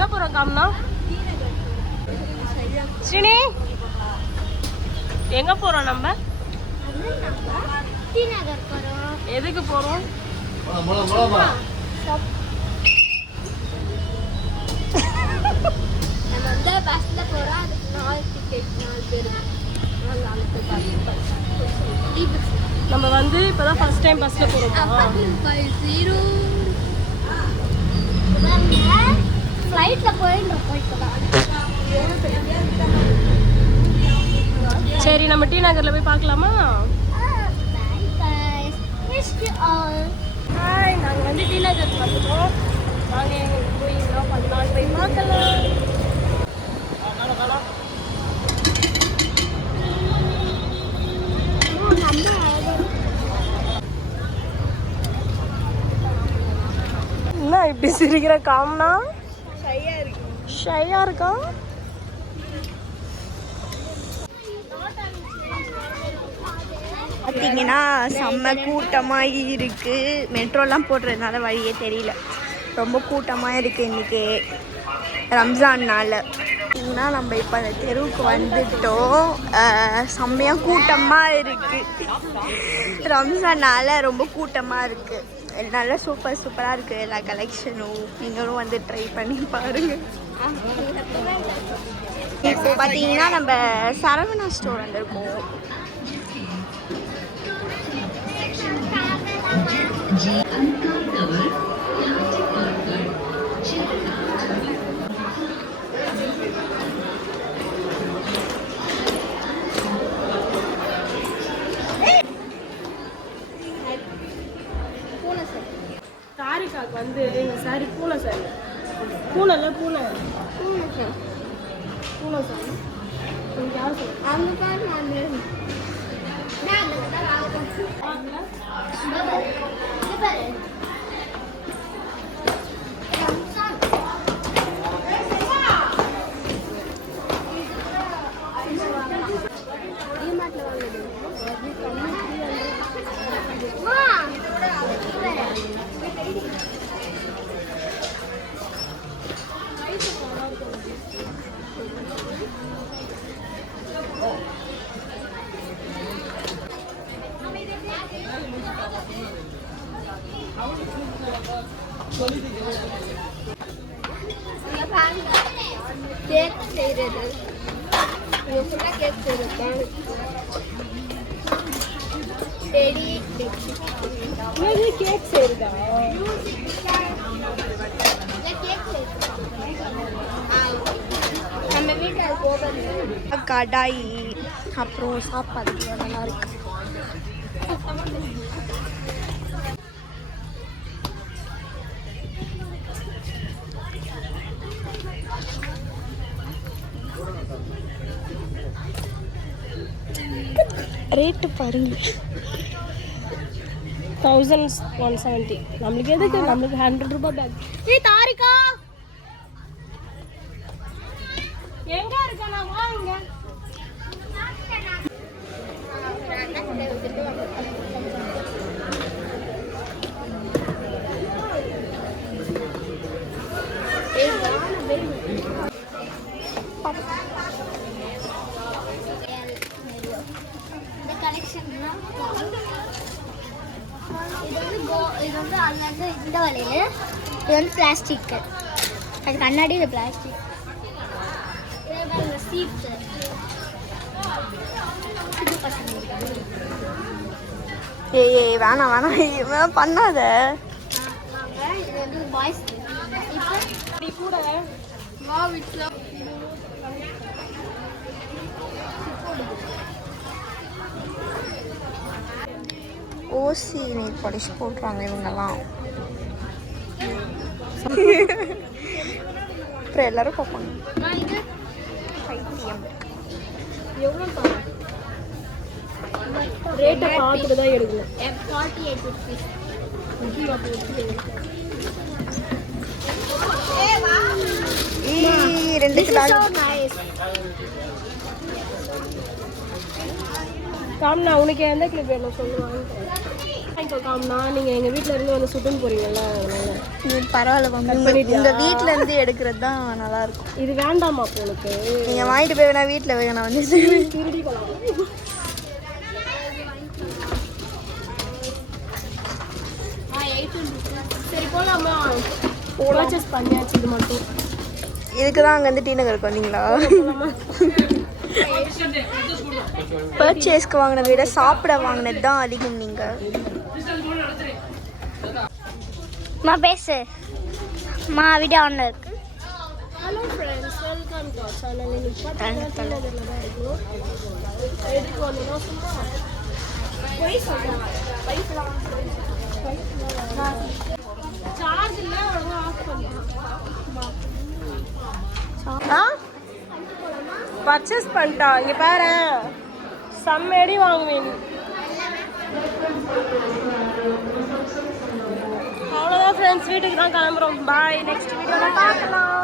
எங்க போறோம் காம்னா? ஸ்ரீனி எங்க போறோம் நம்ம? டி நகர் போறோம். எதுக்கு போறோம்? நம்ம வந்து பஸ்ல போறோம். அதுக்கு 4 டிக்கெட் 4 பேருக்கு. நம்ம வந்து இப்பதான் ஃபர்ஸ்ட் டைம் பஸ்ல போறோமா? 50 ஃளைட்ல போயிட்டோம். சரி நம்ம டி நகர்ல போய் பார்க்கலாமா? ஹாய், நாங்கள் வந்து டி நகருக்கு வந்துட்டோம். நாங்கள் எங்களுக்கு போய் என்ன பண்ணலாம் போய் பார்க்கலாம். என்ன இப்படி சிரிக்கிற காம்னா? ஷையா இருக்கா? பார்த்தீங்கன்னா செம்ம கூட்டமாக இருக்குது. மெட்ரோலாம் போடுறதுனால வழியே தெரியல. ரொம்ப கூட்டமாக இருக்குது இன்றைக்கி ரம்ஜான்னால். பார்த்தீங்கன்னா நம்ம இப்போ அந்த தெருவுக்கு வந்துட்டோம். செம்மையாக கூட்டமாக இருக்குது. ரம்ஜான்னால் ரொம்ப கூட்டமாக இருக்குது. நல்லா சூப்பராக இருக்குது எல்லா கலெக்ஷனும். நீங்களும் வந்து ட்ரை பண்ணி பாருங்கள். இப்போ பார்த்தீங்கன்னா நம்ம சரவணா ஸ்டோர் வந்திருக்கோம். சாரிக்காக்கு வந்து இந்த சாரி பூனை சாரி. பூனைல பூனை பூனை சாரி. யார் சொல்லுங்க? கேக் செய்கிறது. கேக் செய்கிறது. கேக் செய்யுதா? நம்ம வீட்டில் போகிறது கடாய் அப்புறம் சாப்பாடு நல்லா இருக்கு. ரேட்டு பாருங்க, 1170. நம்மளுக்கு எதுக்கு? நம்மளுக்கு 100 ரூபாய் பேக். ஏய் தாரிகா எங்க இருக்க? நான் வாங்க. இது வந்து அது இந்த வலையில் இது வந்து பிளாஸ்டிக். அது கண்ணாடி, இது பிளாஸ்டிக். சீப்ஸு ஏய் வேணாம் பண்ணாத. இது வந்து பாய்ஸ் கூட ஓசி நெயில் பாலிஷ் போடுறாங்க இவங்கெல்லாம். அப்புறம் எல்லாரும் பார்ப்பாங்க. எவ்வளோ ரேட்டை பார்த்துட்டு தான் எடுக்கணும். 48 rupees. ரெண்டு கிலோ காம்னா உனக்கு எந்த கிளிப் வேணும் சொல்லுவாங்க. காமினா நீங்கள் எங்கள் வீட்டில் இருந்து வந்து சுட்டுன்னு போகிறீங்கல்ல அதனால பரவாயில்ல மம்மி, உங்கள் வீட்டில் இருந்து எடுக்கிறது தான் நல்லா இருக்கும். இது வேண்டாமா அப்போ உனக்கு? நீங்கள் வாங்கிட்டு போய் வேணா வீட்டில் வேணா வந்து திருடி போகலாம். சரி போகலாமா? பர்ச்சேஸ் பண்ணியாச்சு இது மட்டும். இதுக்கு தான் அங்கேருந்து டி நகருக்கு வந்தீங்களா? பர்ச்சேஸ்க்கு வாங்கினதை விட சாப்பிட வாங்கினது தான் அதிகம். நீங்கள் பேசு வீடியோ ஆன்ல இருக்கு. Hello friends, welcome to our channel. இன்னைக்கு பார்த்தீங்கன்னா டி நகரில் தான் இருக்கும். எதுக்கு வந்தீங்கன்னா சும்மா போய் சொல்கிறேன். சார்ஜ் இல்லை, உடனே ஆஃப் பண்ணுறேன். பர்ச்சேஸ் பண்ணிட்டா. இங்கே பாரு, செம்மடி வாங்குவேன். அவ்வளோதான் ஃப்ரெண்ட்ஸ், வீட்டுக்கு தான் கிளம்புறோம். பாய், நெக்ஸ்ட் வீடியோவில் பார்க்கலாம்.